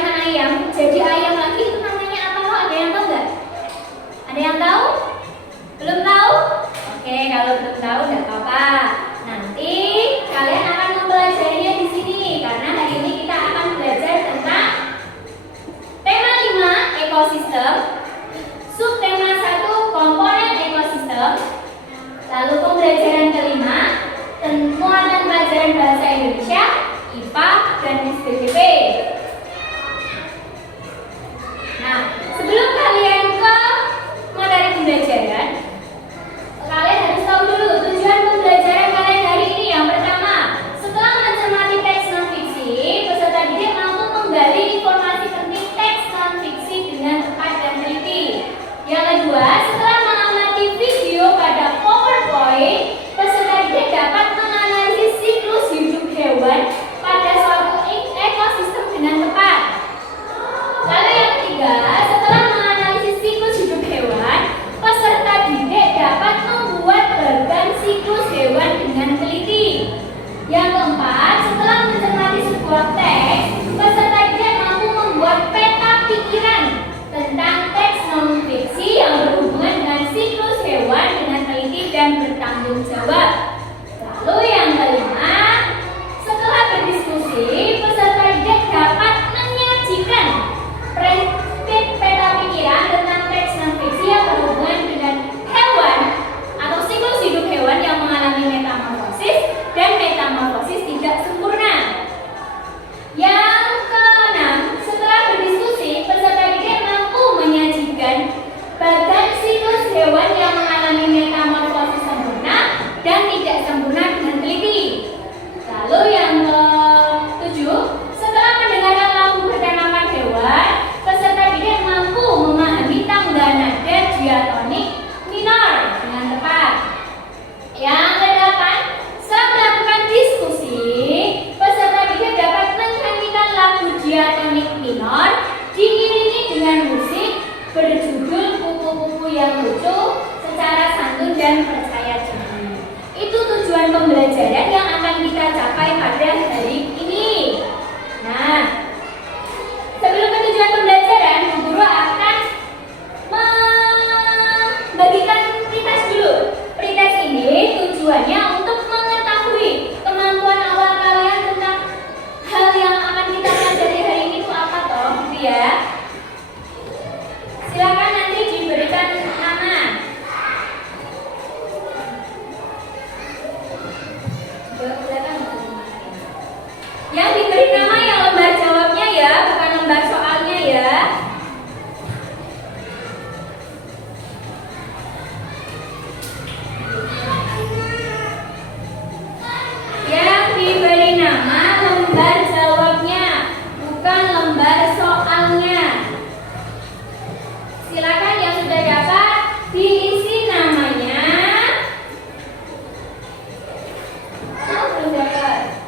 karena ayam jadi ayam lagi itu namanya apa loh? Ada yang tahu nggak? Ada yang tahu? Belum tahu? Oke, kalau belum tahu nggak apa-apa. Nanti kalian akan mempelajarinya di sini karena hari ini kita akan belajar tentang tema 5 ekosistem, subtema 1 komponen ekosistem, lalu pembelajaran kelima muatan pelajaran bahasa Indonesia, IPA, dan SPDP. Nah, sebelum kalian ke materi pembelajaran, kalian harus tahu dulu tujuan pembelajaran kalian hari ini. Yang pertama, setelah mencermati teks non-fiksi, peserta didik mampu menggali informasi penting teks non-fiksi dengan tepat dan teliti. Yang kedua, setelah mengamati video pada PowerPoint, peserta didik dapat menganalisis siklus hidup hewan pada suatu ekosistem dengan tepat. Lalu yang ketiga, setelah menganalisis siklus hidup hewan, peserta didik dapat membuat bagan siklus hewan dengan teliti. Yang keempat, setelah mencermati sebuah teks, peserta didik mampu membuat peta pikiran tentang teks non-fiksi yang berhubungan dengan siklus hewan dengan teliti dan bertanggung jawab. Lalu yang kelima, setelah berdiskusi, peserta didik dapat menyajikan peta pikiran tentang teks non-fiksi yang berhubungan dengan hewan atau siklus hidup hewan yang mengalami metamorfosis dan metamorfosis tidak sempurna. Yang keenam, setelah berdiskusi, peserta didik mampu menyajikan bagan siklus hewan yang mengalami metamorfosis sempurna dan tidak sempurna dengan teliti. Lalu yang ketujuh, setelah mendengarkan lagu bertemakan hewan, peserta didik mampu memahami tangga nada diatonik minor dengan tepat. Yang kedelapan, setelah melakukan diskusi, peserta didik dapat menyanyikan lagu diatonik minor diiringi dengan musik berjudul Kupu-kupu yang lucu secara santun dan percaya diri. Itu tujuan pembelajaran yang akan kita capai pada hari ini. Nah, sebelum ke tujuan pembelajaran, Bu Guru akan membagikan pretest dulu. Pretest ini tujuannya untuk mengetahui kemampuan awal kalian tentang hal yang akan kita pelajari hari ini itu apa toh, gitu ya. Silakan nanti diberikan nama. Yang diberi nama yang lembar jawabnya ya, bukan lembar soalnya ya. Yang diberi nama lembar jawabnya, bukan lembar soalnya. Silakan yang sudah dapat diisi namanya. Belum dapat.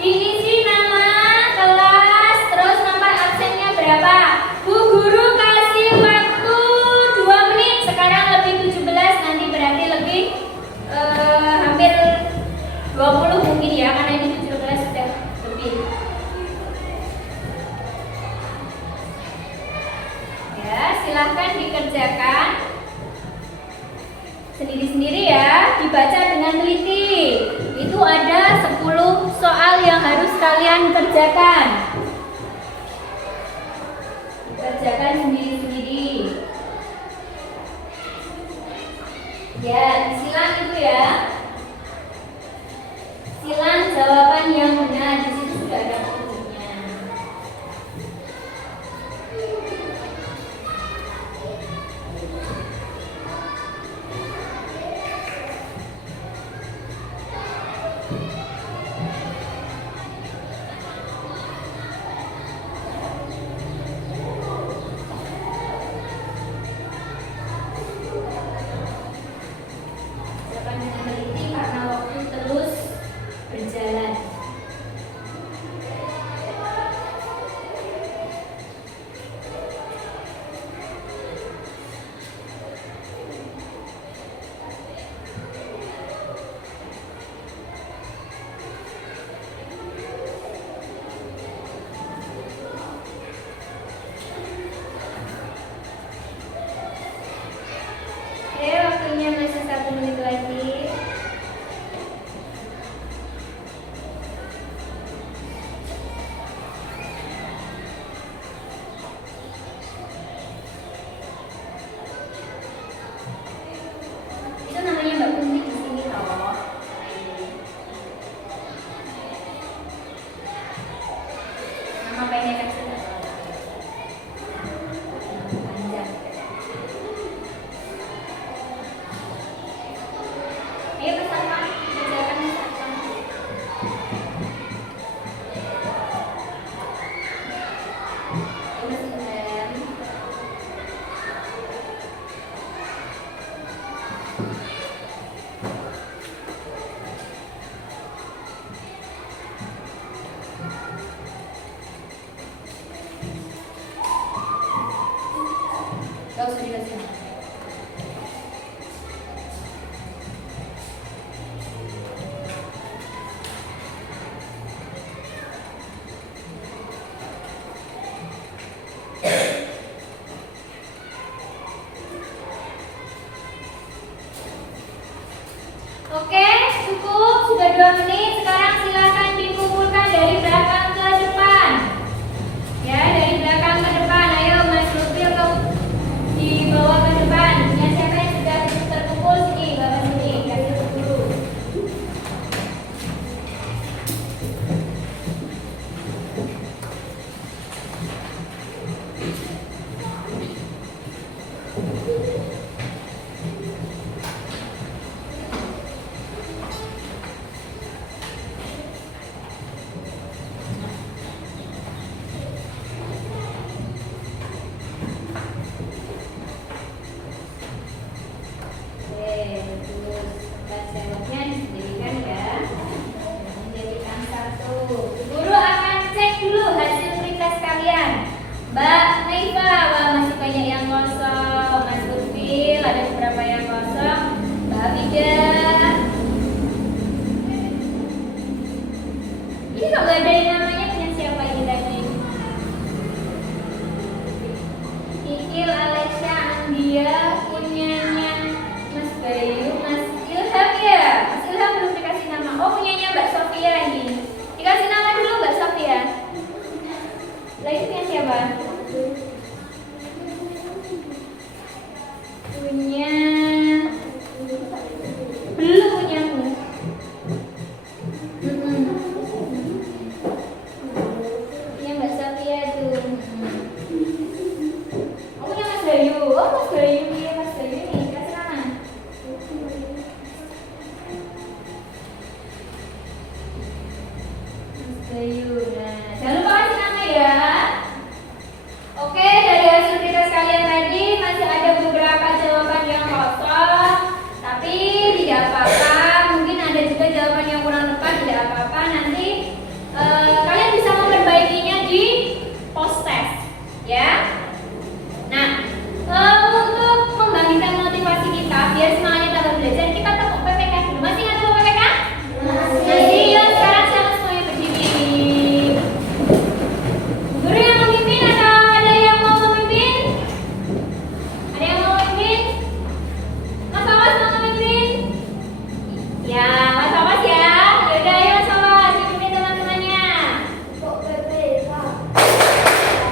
Diisi nama, kelas, terus nomor absennya berapa. Bu Guru kasih waktu 2 menit. Sekarang lebih 17, nanti berarti lebih hampir 20 mungkin ya, karena ini 17 sudah lebih. Ya, silahkan dikerjakan sendiri-sendiri ya, dibaca dengan teliti. Itu ada 10 soal yang harus kalian kerjakan. Kerjakan sendiri-sendiri. Ya, silang itu ya. Silang jawaban yang benar, di situ sudah ada petunjuknya. Jawaban dengan teliti karena waktu terus berjalan. Gak usah dikasih nama. Oke, cukup. Sudah 2 menit. Sekarang silakan dikumpulkan dari belakang ke depan. Ya, dari belakang ke depan. Ayo Mas Lutfi dibawa ke depan. Ya, siapa yang sudah terkumpul sini? Bapak sini. Kasih dulu. Guru akan cek dulu hasil pretest kalian. Mbak Naifa, wah masih banyak yang kosong. Mas Lutfi, ada beberapa yang kosong. Mbak Abida, ini kok gak ada yang namanya, punya siapa ini tadi? Ikil, Alesya, Andia, punyanya Mas Bayu, Mas Ilham ya? Mas Ilham belum dikasih nama. Oh, punyanya Mbak Sofia ini. Dikasih nama dulu Mbak Sofia. Lagi punya siapa? Punya belum punyamu. Punya Mbak Sofia tuh. Oh, punya Mas Bayu. Oh, Mas Bayu. Iya, Mas Bayu nih. Kasih nama. Mas Bayu. Nah, jangan lupa kasih nama ya. Oke, dari hasil pretest kalian tadi masih ada beberapa jawaban yang kosong, tapi tidak apa-apa. Mungkin ada juga jawaban yang kurang tepat, tidak apa-apa. Nanti kalian bisa memperbaikinya di post test, ya. Nah, untuk membangkitkan motivasi kita biar semangatnya tambah belajar, kita tepuk PPK dulu. Masih ingat tepuk PPK? Masih. Yuk, sekarang siapa semuanya berdiri? Guru yang memimpin atau ada yang mau memimpin? Ada yang mau memimpin? Mas Awas mau memimpin? Ya, Mas Awas ya. Yaudah, ayo Mas Awas, ikutin teman-temannya. Kok PPK?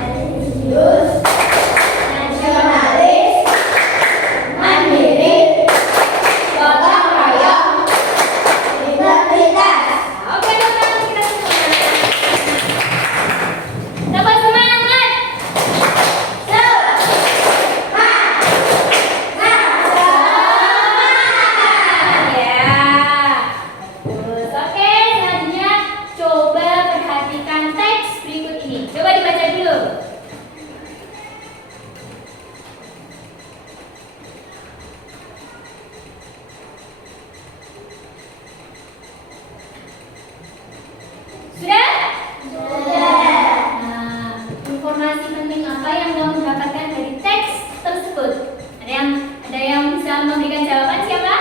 Religius, nasionalis, mandiri, gotong royong, integritas. Oke, teman-teman, kita semua. Tambah semangat. Ya. Terus, oke, selanjutnya coba perhatikan teks berikut ini. Coba dibaca dulu. Sudah? Sudah. Nah, informasi penting apa yang kamu dapatkan dari teks tersebut? Ada yang bisa memberikan jawaban siapa?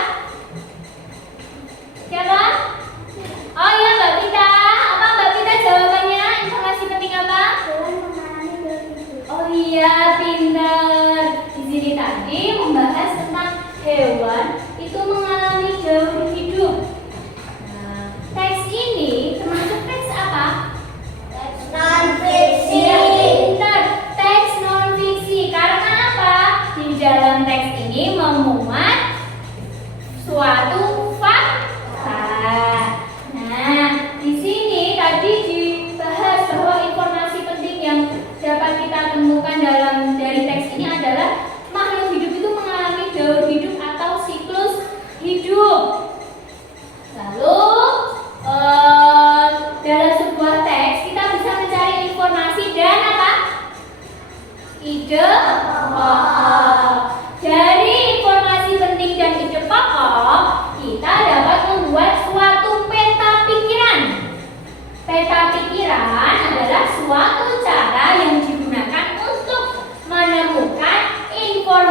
Siapa? Oh iya, Mbak Vita. Apa Mbak Vita jawabannya? Informasi penting apa? Oh iya, pintar. Di sini tadi membahas tentang hewan itu mengalami gaung hidup. Nah, teks ini termasuk teks apa? Non-fiksi. Ya, pintar. Teks non-fiksi. Karena apa? Di dalam teks ini memuat suatu fakta. Nah, di sini tadi dibahas bahwa informasi penting yang dapat kita temukan dari teks ini adalah makhluk hidup itu mengalami gaung hidup atau siklus hidup. Lalu dalam sebuah teks kita bisa mencari informasi dan apa? Ide pokok. Dari informasi penting dan ide pokok, kita dapat membuat suatu peta pikiran. Peta pikiran adalah suatu cara yang digunakan untuk menemukan informasi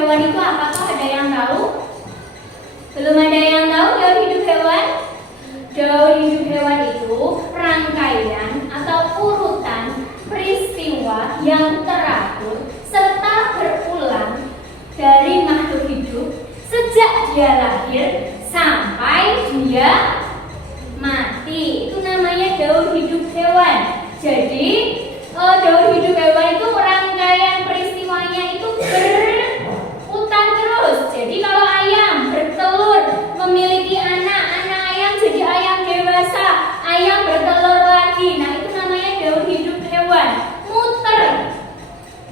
hewan itu apakah ada yang tahu? Belum ada yang tahu daur hidup hewan? Daur hidup hewan itu rangkaian atau urutan peristiwa yang teratur serta berulang dari makhluk hidup sejak dia lahir sampai dia mati. Itu namanya daur hidup hewan. Jadi daur hidup hewan itu rangkaian peristiwanya itu berurutan terus. Jadi kalau ayam bertelur memiliki anak ayam jadi ayam dewasa, ayam bertelur lagi. Nah, itu namanya daur hidup hewan. Muter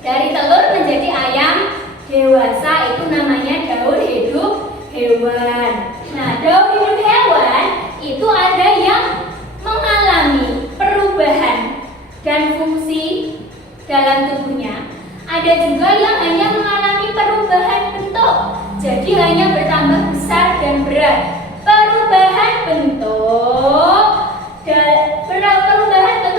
dari telur menjadi ayam dewasa, itu namanya daur hidup hewan. Nah, daur hidup hewan itu ada yang mengalami perubahan dan fungsi dalam tubuhnya. Ada juga yang hanya mengalami perubahan bentuk, jadi hanya bertambah besar dan berat. Perubahan bentuk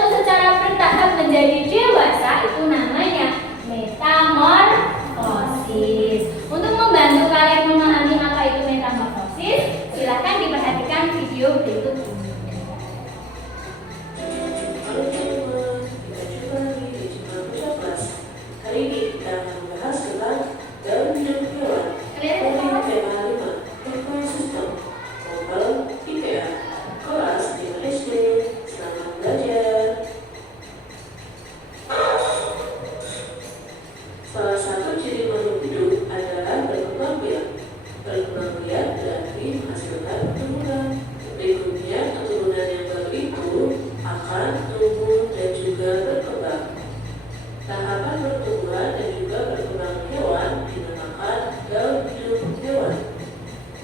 secara bertahap menjadi dewasa itu namanya metamorfosis. Untuk membantu kalian memahami apa itu metamorfosis, silakan diperhatikan video berikut ini. Hari ini kita akan membahas tentang daur hidup hewan. Tema 5, ekosistem. Novel IPA, kelas 5 SD. Selamat belajar. Salah satu ciri makhluk hidup adalah berkembang biak. Berkembang biak berarti menghasilkan keturunan. Berikutnya, keturunan yang baru itu akan tumbuh dan juga berkembang. Tahapan pertumbuhan dan juga perkembangan hewan dinamakan daur hidup hewan.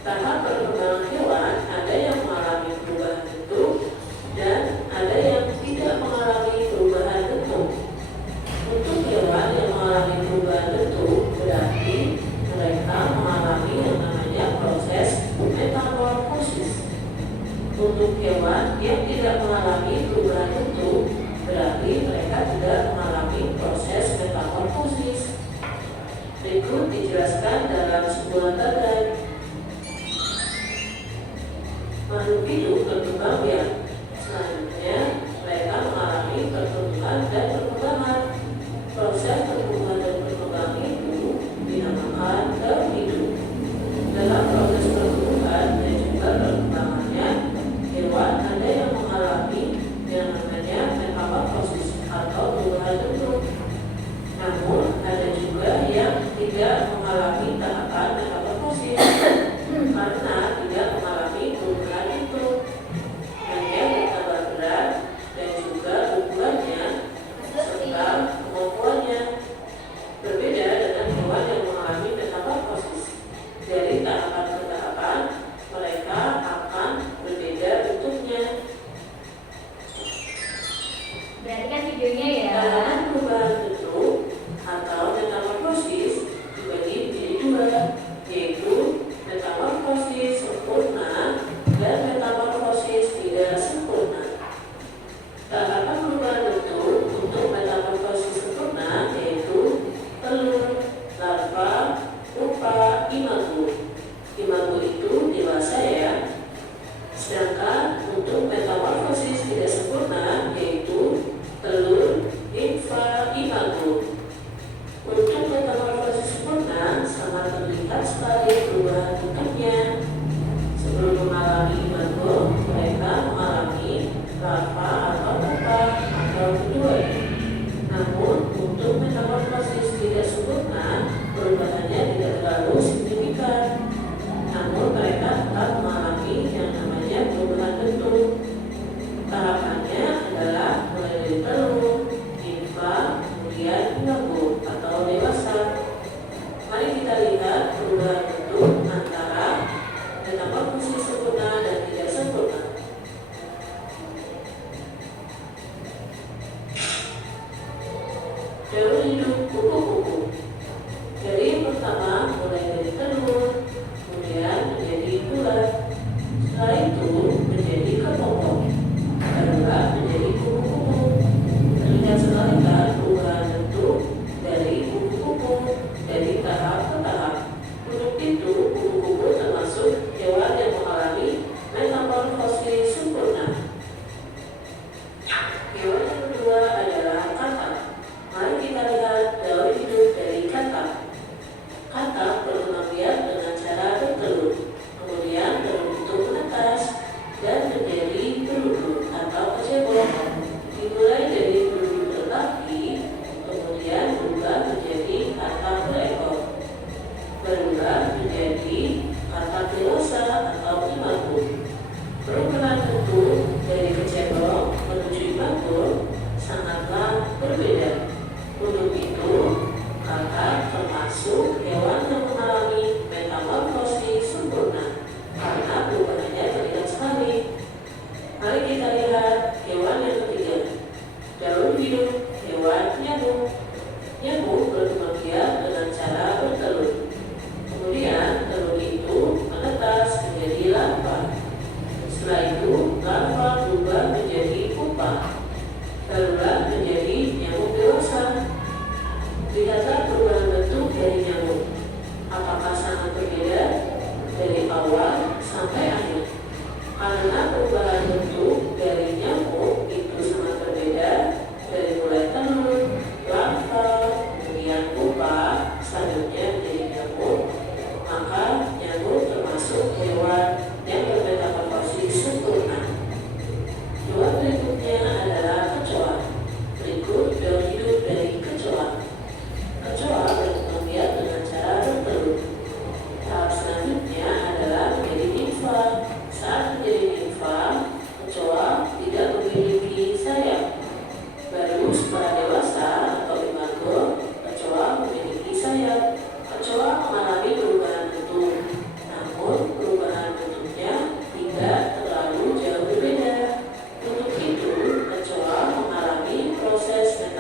Tahap perkembangan hewan ada yang mengalami perubahan bentuk dan ada yang tidak mengalami perubahan bentuk. Untuk hewan yang mengalami perubahan bentuk berarti mereka mengalami yang namanya proses metamorfosis. Untuk hewan yang tidak mengalami perubahan bentuk berarti mereka tidak mengalami proses metamorfosis. Berikut dijelaskan dalam sebuah tabel. Makhluk hidup berkembang biak. Selanjutnya, mereka mengalami pertumbuhan dan perkembangan. Proses pertumbuhan dan perkembangan itu dinamakan daur hidup. Dalam proses pertumbuhan dan juga perkembangannya, hewan ada yang mengalami yang namanya metamorfosis atau perubahan bentuk. Namun ada juga yang tidak mengalami tahapan metamorfosis karena tidak mengalami perubahan bentuk, hanya bertambah berat dan juga ukurannya serta kemampuannya. Berbeda dengan hewan yang mengalami metamorfosis. Dari tahapan ke tahapan mereka akan berbeda bentuknya. Perhatikan videonya ya. Dalam perubahan bentuk atau metamorfosis dibagi menjadi dua, yaitu metamorfosis sempurna dan metamorfosis tidak sempurna. Tahapan perubahan bentuk untuk metamorfosis sempurna yaitu telur, larva, pupa, imago. Imago itu dewasa ya. Sedangkan untuk metamorfosis tidak sempurna yaitu telur, nimfa, imago. Untuk metamorfosis sempurna sangat terlihat sekali perubahan bentuknya. Sebelum mengalami imago, mereka mengalami larva atau pupa atau keduanya. Namun untuk metamorfosis tidak sempurna, perubahannya tidak terlalu signifikan. Namun mereka tetap mengalami yang namanya perubahan bentuk. Tahapannya adalah mulai dari telur, nimfa, kemudian imago atau dewasa. Mari kita lihat perubahan bentuk antara metamorfosis sempurna dan tidak sempurna. Daur hidup kupu-kupu. Dari yang pertama mulai dari telur, kemudian menjadi bulat, setelah itu menjadi kepompong, barulah menjadi kupu-kupu. Terlihat sekali kan perubahan bentuk dari kupu-kupu dari tahap ke tahap.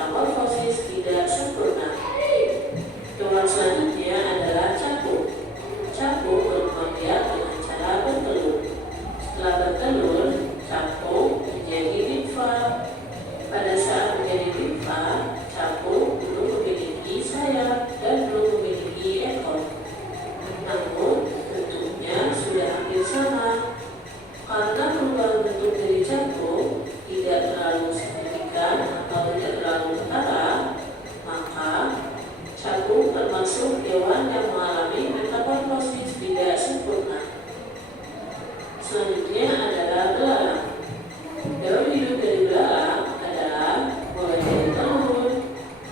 metamorfosis tidak sempurna. Hewan selanjutnya adalah capung. Capung berkembang biak dengan cara bertelur. Setelah bertelur, capung menjadi nimfa. Pada saat menjadi nimfa, capung belum memiliki sayap dan belum memiliki ekor. Namun, bentuknya sudah hampir sama. Karena perubahan bentuk dari capung tidak terlalu signifikan atau tidak terlalu ketara, maka capung termasuk hewan yang mengalami metamorfosis tidak sempurna. Selanjutnya adalah belalang. Daun hidup dari belalang adalah mulai dari telur,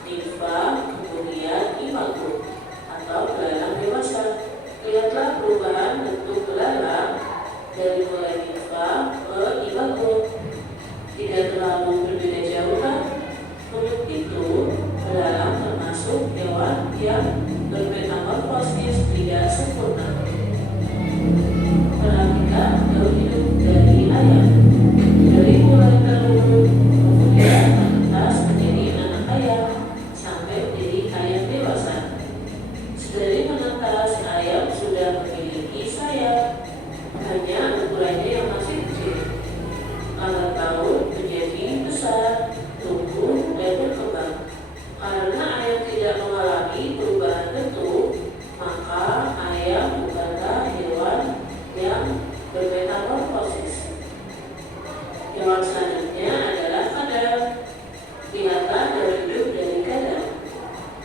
nimfa, kemudian imago atau belalang dewasa. Lihatlah perubahan bentuk belalang dari mulai nimfa ke imago. Tidak terlalu berbeda jauh kan? Untuk itu, belalang termasuk hewan yang bermetamorfosis tidak sempurna. Perhatikan daun hidup dari ayam. Dari mulai telur, kemudian menetas menjadi anak ayam, sampai menjadi ayam dewasa. Dari menetas, ayam sudah memiliki sayap, hanya ukurannya yang masih kecil. Lambat laun menjadi besar, tumbuh dan berkembang. Karena ayam tidak mengalami perubahan bentuk, maka ayam bukanlah hewan yang bermetamorfosis. Hewan selanjutnya adalah kadal. Lihatlah daun hidup dari kadal.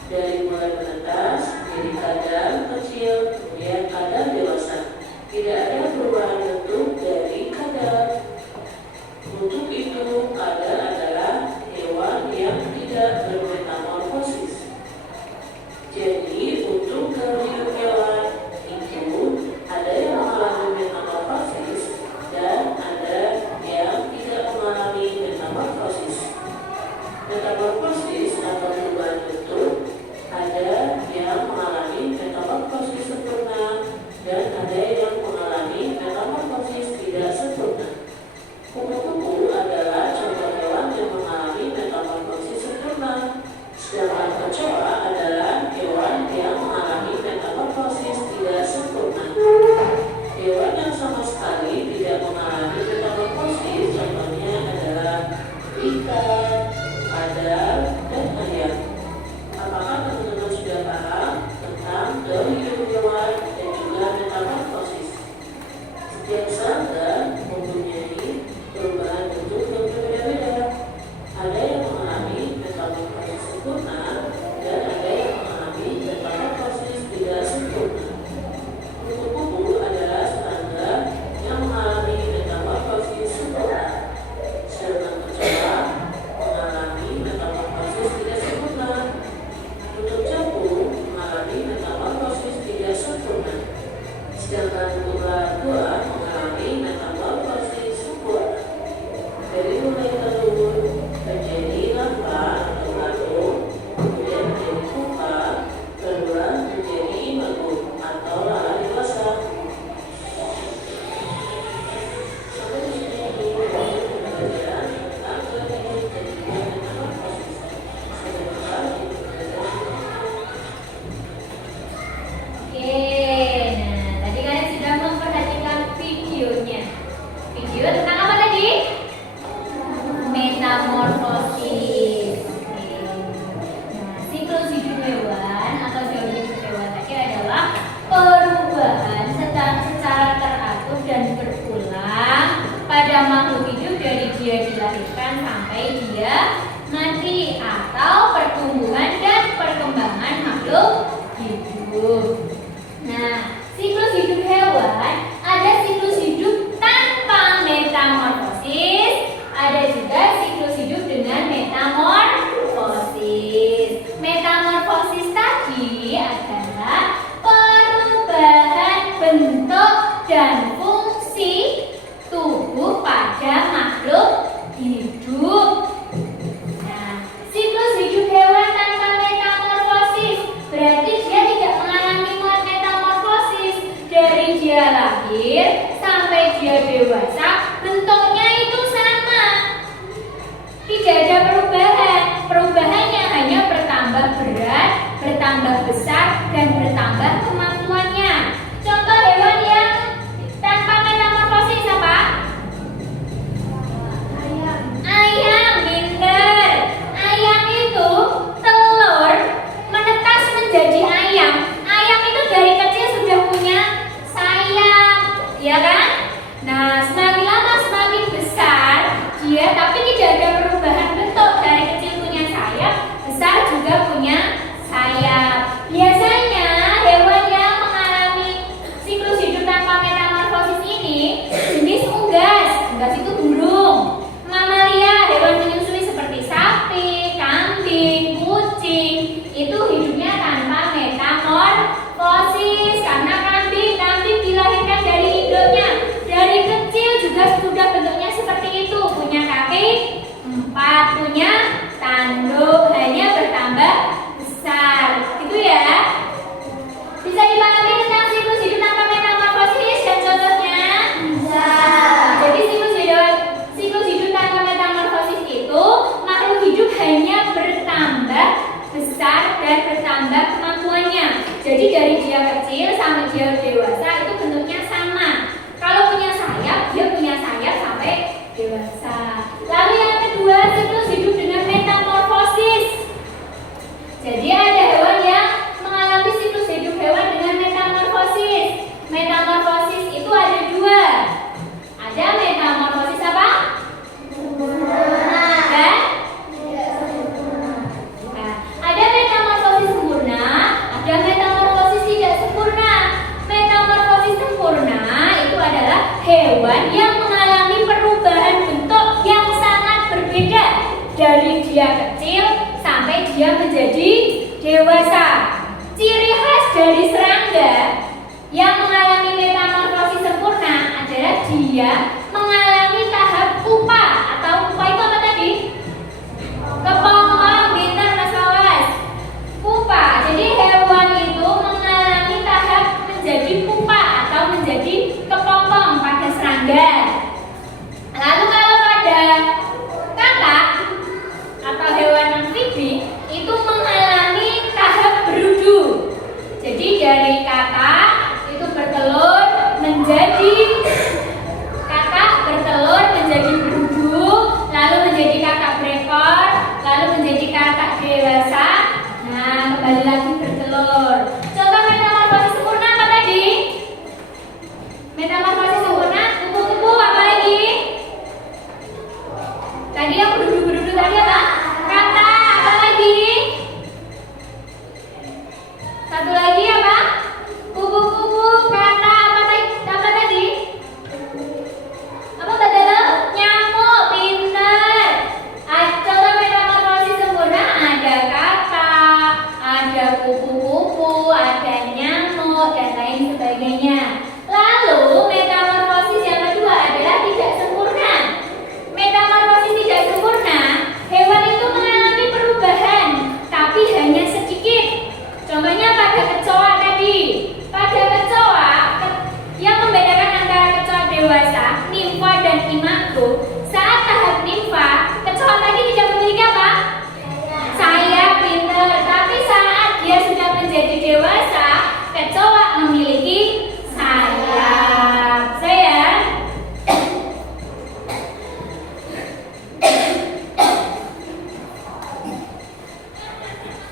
Dari mulai menetas, jadi kadal kecil, kemudian kadal dewasa. Tidak ada perubahan bentuk dari kadal. Untuk itu, kadal adalah hewan yang tidak bermetamorfosis. Jadi, untuk daun hidup hewan itu ada yang mengalami metamorfosis dan ada yang tidak mengalami metamorfosis. Metamorfosis atau perubahan bentuk ada yang mengalami metamorfosis sempurna dan ada yang mengalami metamorfosis tidak sempurna. Kupu-kupu adalah contoh hewan yang mengalami metamorfosis sempurna, sedangkan kecoa adalah hewan yang mengalami metamorfosis tidak sempurna. Hewan yang sama sekali tidak mengalami metamorfosis contohnya adalah ikan, kadal, dan ayam. Apakah teman-teman sudah paham tentang daun hidup hewan dan juga metamorfosis? Setiap serangga mempunyai perubahan bentuk yang berbeda-beda. Ada yang mengalami metamorfosis sempurna dan ada yang juga punya sayap. Biasanya hewan yang mengalami siklus hidup tanpa metamorfosis ini jenis unggas. Unggas itu burung. Mamalia, hewan menyusui seperti sapi, kambing, kucing, itu hidupnya tanpa metamorfosis. Karena kambing dilahirkan dari induknya. Dari kecil juga sudah bentuknya seperti itu. Punya kaki 4, punya tanduk, hanya bertambah besar. Gitu ya. Bisa dipahami tentang siklus hidup tanpa metamorfosis dan contohnya? Bisa. Jadi siklus hidup tanpa metamorfosis itu makhluk hidup hanya bertambah besar dan bertambah kemampuannya. Jadi dari dia kecil sampai dia dewasa itu bentuknya sama. Kalau punya sayap, dia punya sayap sampai dewasa. Lalu yang kedua, siklus hidup dengan metamorfosis. Jadi ada hewan yang mengalami siklus hidup hewan dengan metamorfosis. Metamorfosis itu ada 2. Ada metamorfosis apa? Dan ada metamorfosis sempurna, ada metamorfosis tidak sempurna. Metamorfosis sempurna itu adalah hewan yang mengalami perubahan bentuk yang sangat berbeda dari dia kecil sampai dia menjadi dewasa. Ciri khas dari serangga yang mengalami metamorfosis sempurna adalah dia mengalami tahap pupa. Atau pupa itu apa tadi? Kepompong, pintar Mas Lawas. Pupa. Jadi hewan itu mengalami tahap menjadi pupa atau menjadi kepompong pada serangga. Lalu kalau pada katak atau hewan amfibi itu mengalami tahap berudu. Jadi dari katak itu bertelur menjadi berudu, lalu menjadi katak berekor, lalu menjadi katak dewasa. Nah, kembali lagi bertelur. Contoh metamorfosis sempurna apa tadi? Metamorfosis sempurna, kupu-kupu apa lagi? Tadi yang berudu-berudu tadi apa? Kata, apa lagi? Satu lagi apa? Kupu-kupu, kata, apa tadi? Apa badala? Nyamuk, pintar. Contoh metamorfosis sempurna ada kata, ada kupu-kupu, ada nyamuk, dan lain sebagainya. Lalu metamorfosis yang kedua adalah tidak sempurna. Metamorfosis tidak sempurna, hewan itu mengalami perubahan, tapi hanya sedikit. Contohnya pada kecoa tadi. Pada kecoa, yang membedakan antara kecoa dewasa, nimfa dan imago, saat tahap nimfa, kecoa tadi tidak memiliki apa? Sayap, pintar. Tapi saat dia sudah menjadi dewasa, kecoa memiliki sayap. Sayang.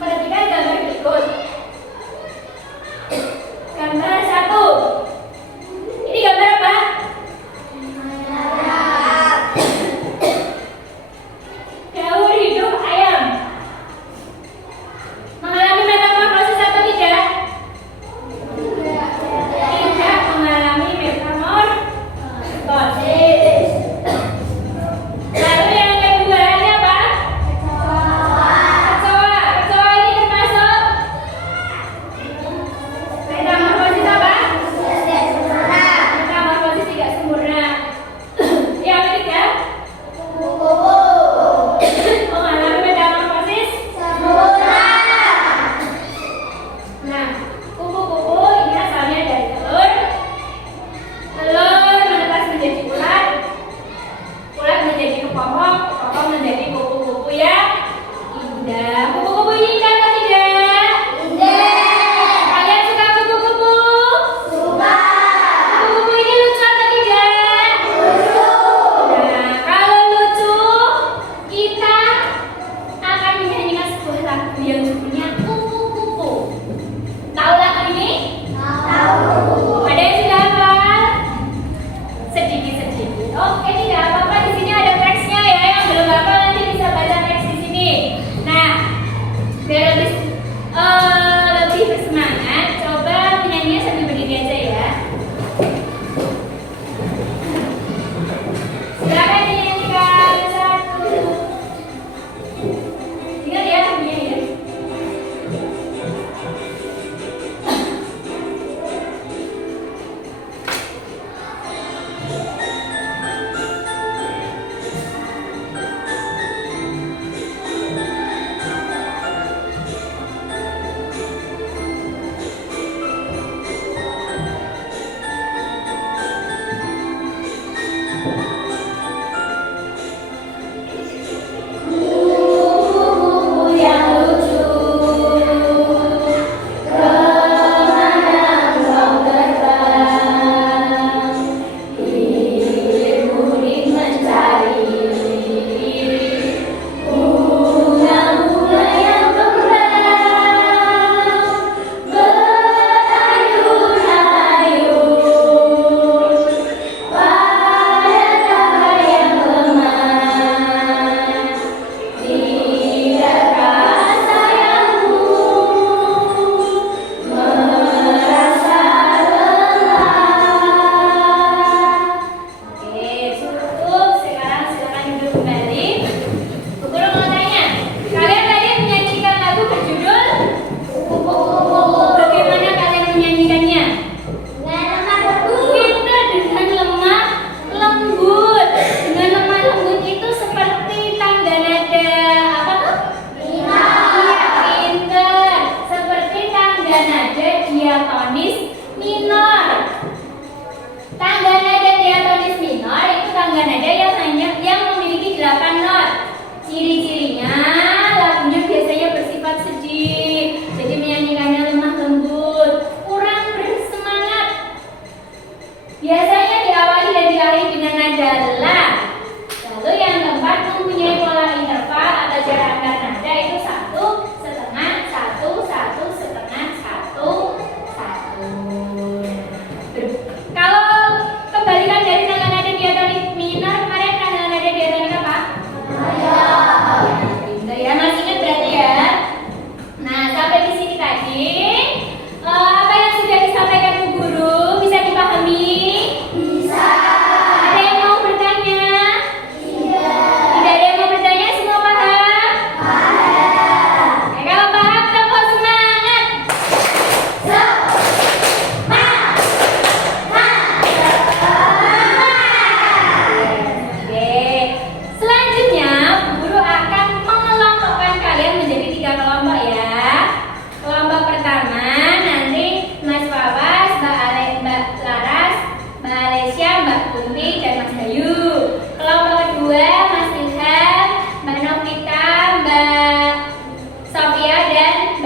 Perhatikan gambar berikut. Gambar 1. Ini gambar apa? Daur hidup ayam. Mengalami metamorfosis atau tidak? Tidak mengalami metamorfosis. Lalu yang kedua ini apa? Kecoa. Kecoa ini termasuk metamorfosis apa? Metamorfosis tidak sempurna. Yang ketiga, mengalami metamorfosis sempurna. Nah, kupu-kupu ini asalnya dari telur. Telur menetas menjadi ulat. Ulat menjadi kepompong. Kepompong menjadi kupu-kupu yang indah. Kupu-kupu ini indah atau tidak? Indah. Kalian suka kupu-kupu? Suka. Kupu-kupu ini lucu atau tidak? Lucu. Nah, kalau lucu, kita akan menyanyikan sebuah lagu yang judulnya Kupu-kupu. Tahu lagu ini? Tahu. Ada yang sudah hafal? Sedikit-sedikit. Oke, tidak apa-apa. Di sini ada teksnya ya. Yang belum hafal nanti bisa baca teks di sini. Nah, biar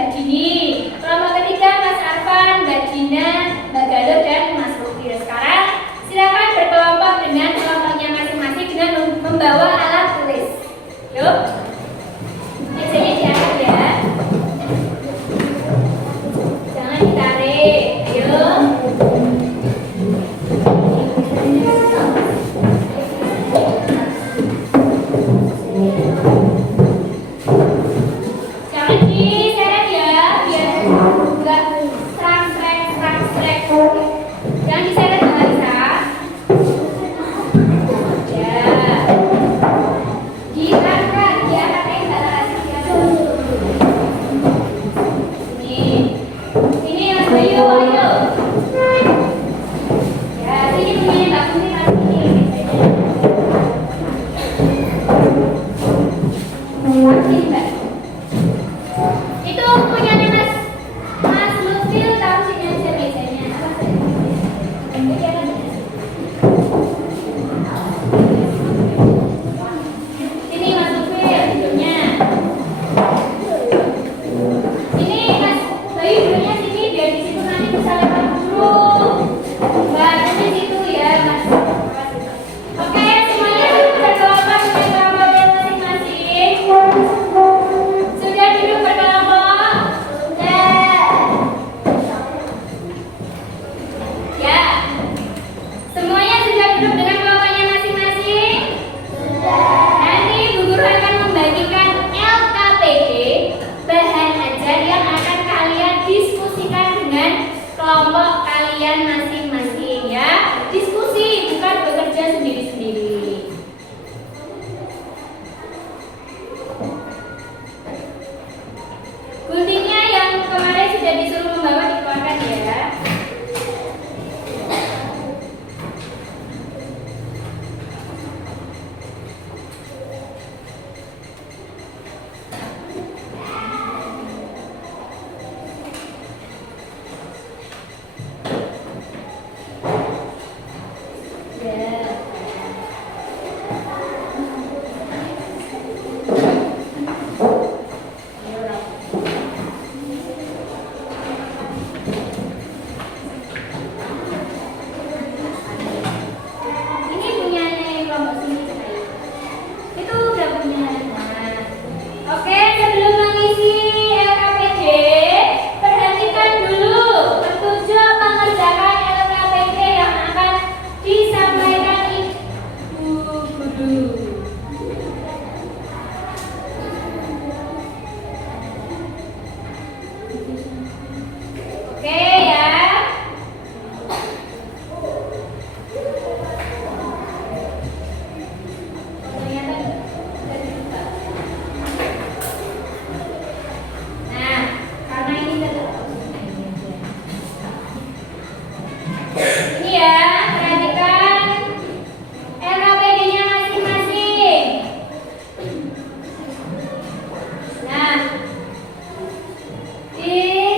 Mbak Dini. Kelompok ketiga Mas Arfan, Mbak Dina, Mbak Galuh, dan Mas Lutfi. Sekarang silakan berkelompok dengan kelompoknya masing-masing dengan membawa alat tulis. Yuk, mejanya diangkat ya. Jangan ditarik. Ayo. Jangan diseret ya, biar enggak strek. Jangan diseret Mbak Lisa. Ya. Diangkat aja Mbak Lisa. Sini Mas Bayu, ayo. Ya, sini punya Mbak Putri, Mas ini. Sini Mbak. Itu punya Mas Lutfi, taruh sini aja mejanya. Sini Mas Lutfi, duduknya. Sini Mas Bayu, duduknya sini biar di situ nanti bisa lewat dulu. Mbak, nanti situ ya Mas. Oke, semuanya berkelompok dengan kelompoknya masing-masing. Sudah duduk berkelompok? Sudah. Ya. Semuanya sudah duduk dengan kelompoknya masing-masing? Sudah. Nanti Bu Guru akan membagikan LKPD, bahan ajar yang akan kalian diskusikan dengan kelompok kalian masing-masing ya. Diskusi, bukan bekerja sendiri-sendiri. Guntingnya yang kemarin sudah disuruh membawa dikeluarkan ya. Ya. Ini punya kelompok sini saya. Itu udah punya. Nah. Oke, sebelum mengisi LKPD, perhatikan dulu petunjuk mengerjakan LKPD yang akan disampaikan Ibu Guru. Oke ya. Nah, karena ini ini ya, perhatikan LKPD-nya masing-masing. Nah, di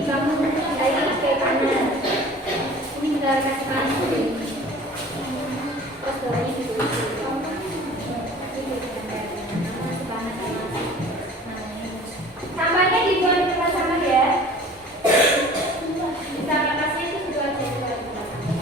kamu dari ke kanan. Ini kita kasih panas dulu. Terus bawahnya ditulis dulu. Masih panas ya. Sampahnya dibuang di tempat sampah ya. Kita kasih itu dua aja di tempat sampah.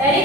Dari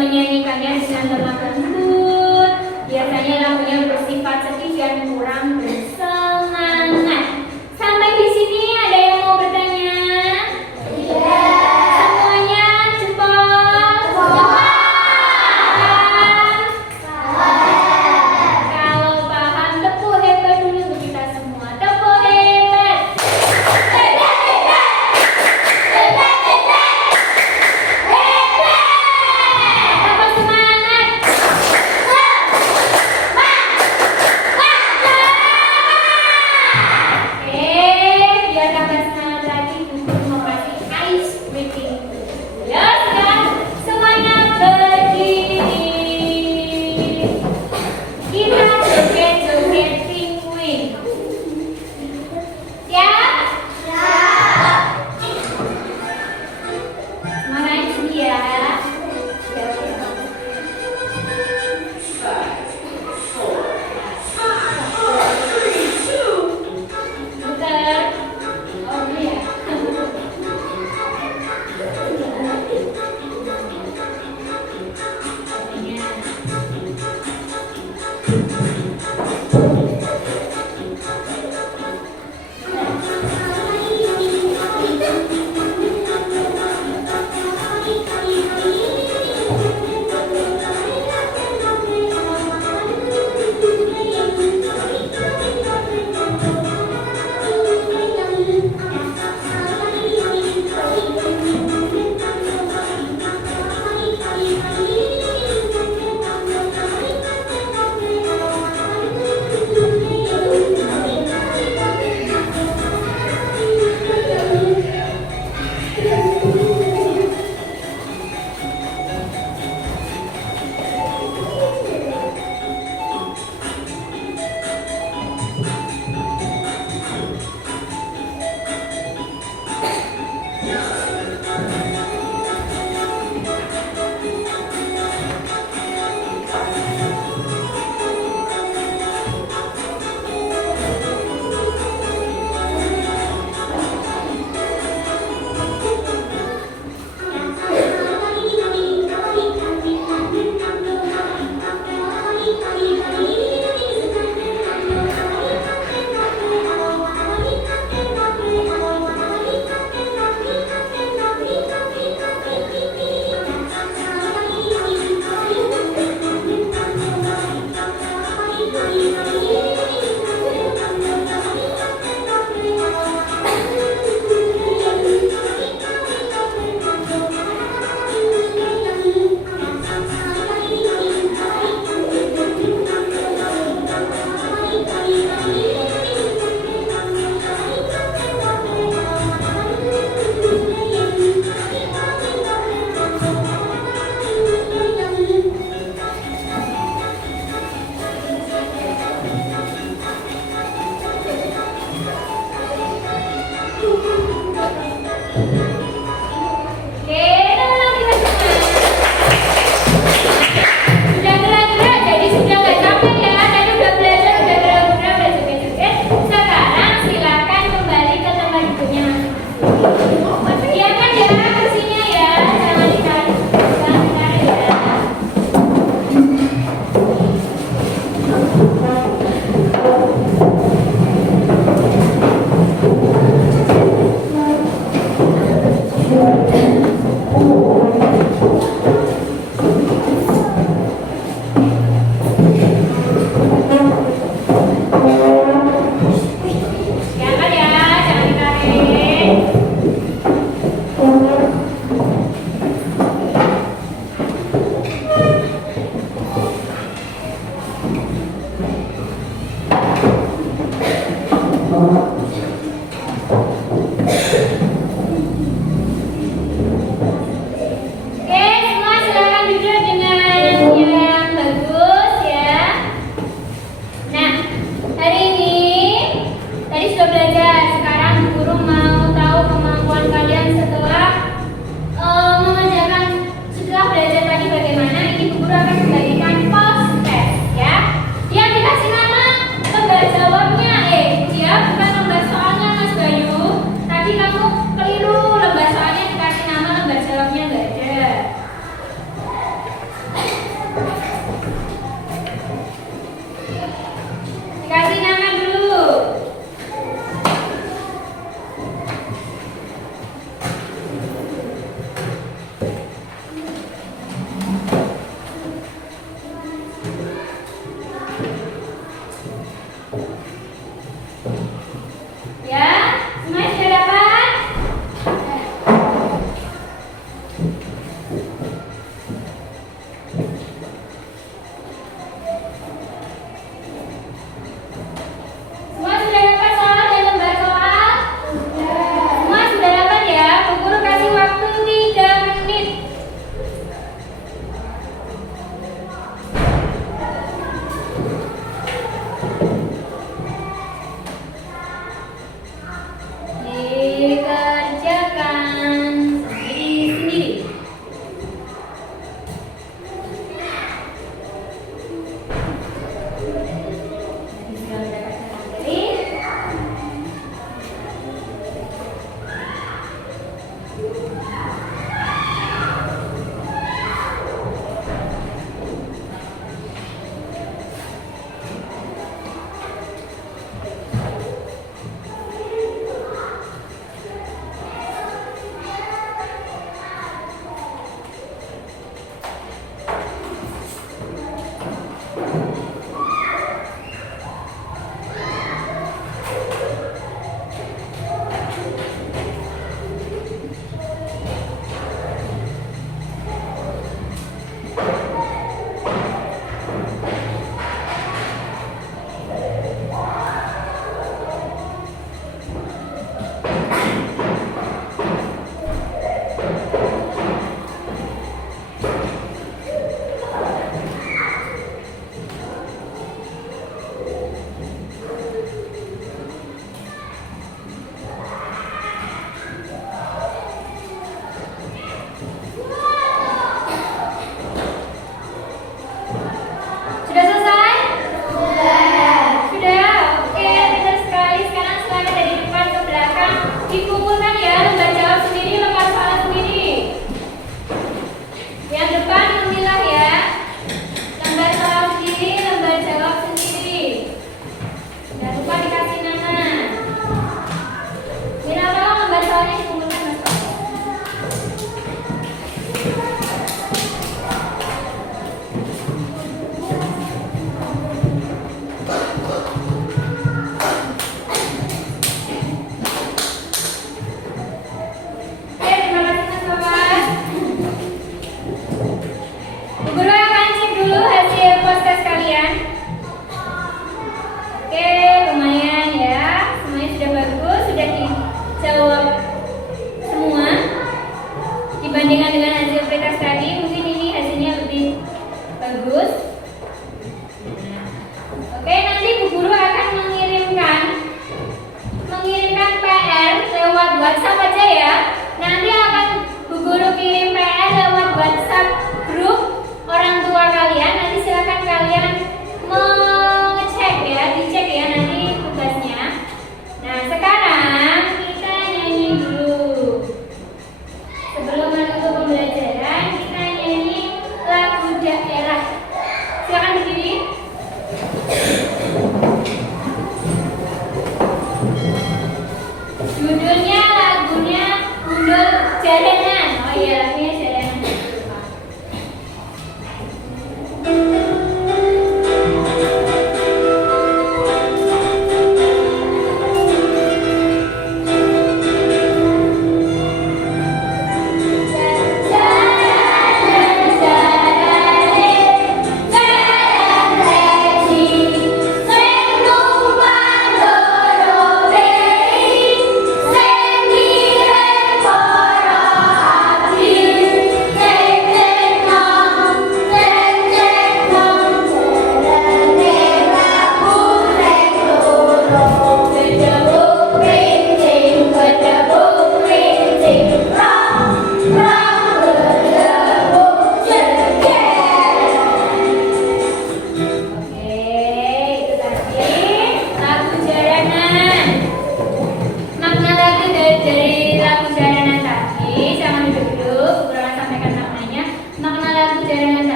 menyanyikannya dengan lemah lembut. Biasanya lagunya bersifat sedih dan kurang bersemangat. Sampai di sini ada yang mau bertanya? Iya. Semuanya jempol. Kalau paham tepuk hebat dulu untuk kita semua. Tepuk hebat. Tambah semangat. Biar tambah semangat lagi, Guru mau kasih ice breaking. Ya sudah, semuanya berdiri. Kita joget-joget penguin. Siap? Semangat sedih ya. Bentar. Oh iya.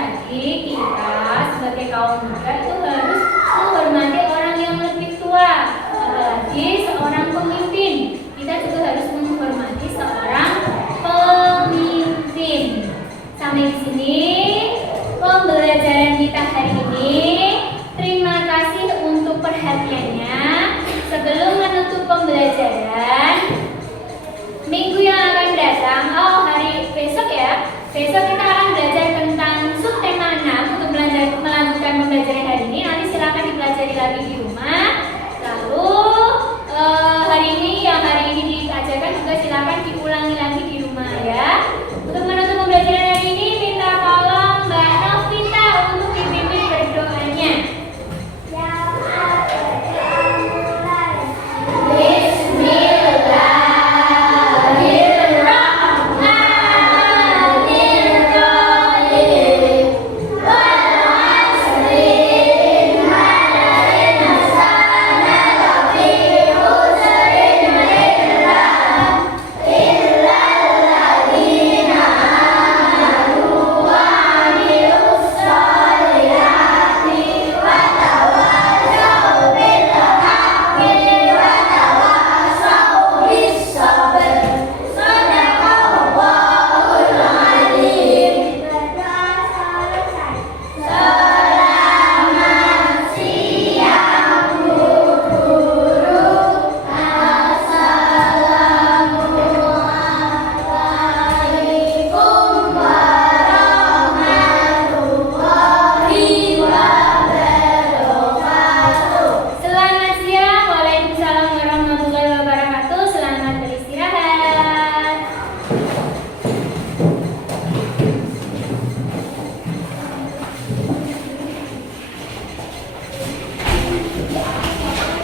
Jadi kita sebagai kaum muda itu harus menghormati orang yang lebih tua, apalagi seorang pemimpin. Kita juga harus menghormati seorang pemimpin. Sampai di sini pembelajaran kita hari ini. Terima kasih untuk perhatiannya. Sebelum menutup pembelajaran minggu yang akan datang, hari besok ya, besok kita akan